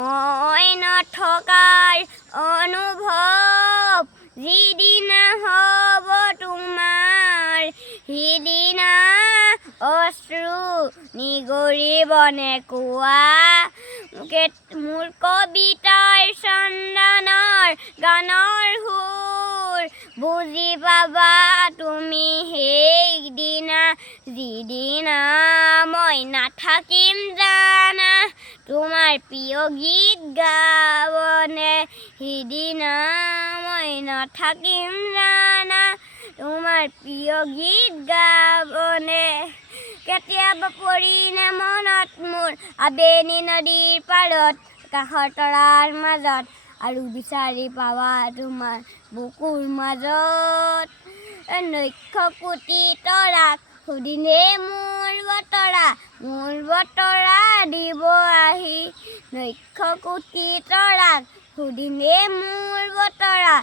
মই নথকাৰ অনুভৱ যিদিনা হ'ব তোমাৰ, সিদিনা অশ্ৰু নিগৰিবনে কোৱা। মোৰ কবিতাৰ চন্দনৰ গানৰ সুৰ বুজি পাবা তুমি সেইদিনা, যিদিনা মই নাথাকিম জানা। তোমাৰ প্ৰিয় গীত গাবনে সিদিনা মই নাথাকিম জানা। তোমাৰ প্ৰিয় গীত গাবনে। কেতিয়াবা পৰিনে মনত মোৰ আবেলি নদীৰ পাৰত, কাষৰ তৰাৰ মাজত, আৰু বিচাৰি পাবা তোমাৰ বুকুৰ মাজত। লক্ষ কোটি তৰাক সুধিলে মোৰ বতৰা দিব আহি। লক্ষ কোটি তৰাক সুধিলে মোৰ বতৰা